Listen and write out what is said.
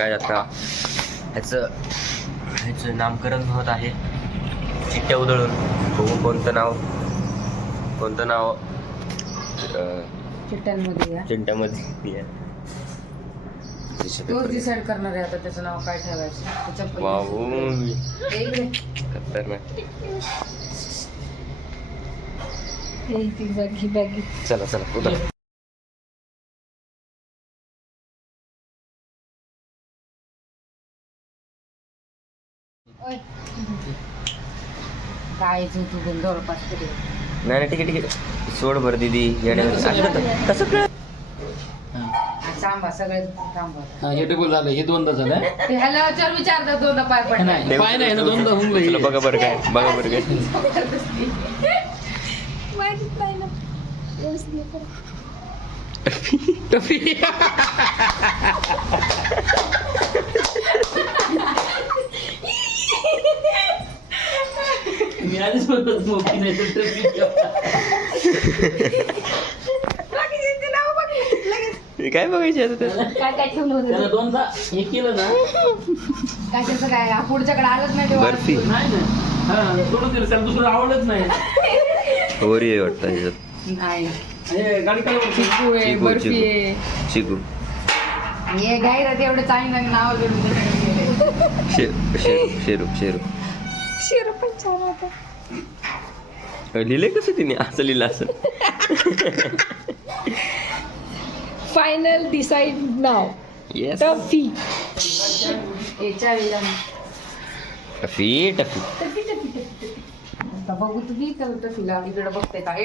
काय आता ह्याचं नामकरण होत आहे. चिट्ट्या उधळून बघू कोणतं नाव चिट्ट्यामध्ये तोच डिसाइड करणार आहे आता त्याचं नाव काय ठेवायचं. वाव खतरनाक. चला उधळ. काय तू जवळपास नाही ठीक आहे सोड भर दिदी कसं कळ थांबा सगळे थांबा. हे टेबल झालं, हे दोनदा झालं. ह्याला विचारतात दोनदा पाय पडले. नाही पाय नाही ना, दोनदा होऊन चला बघा बरं काय मी आधीच म्हणतो मोठी नाही तर काय बघायचे आता काय ठेवलं होतं त्याला दोनदा हे केलं ना. काय त्याचं काय पुढच्याकडे आलंच नाही तेव्हा. बर्फी नाही ना, हा सोडून दिलं, त्याला दुसरं आवडत नाही. ओरी आहे वाटतं ह्याच्यात. नाही हे गाडी काय चिकू आहे, बर्फी आहे. चिकू हे गायरात एवढं चांगलं नाव जोडून शेरू पण छान होतं. लिहिलंय कसं तिने असं लिहिलं असं. फायनल डिसाइड नाव येस टफी. याच्या वेळेला टफी बघू तुम्ही टफीला इकडे बघते का.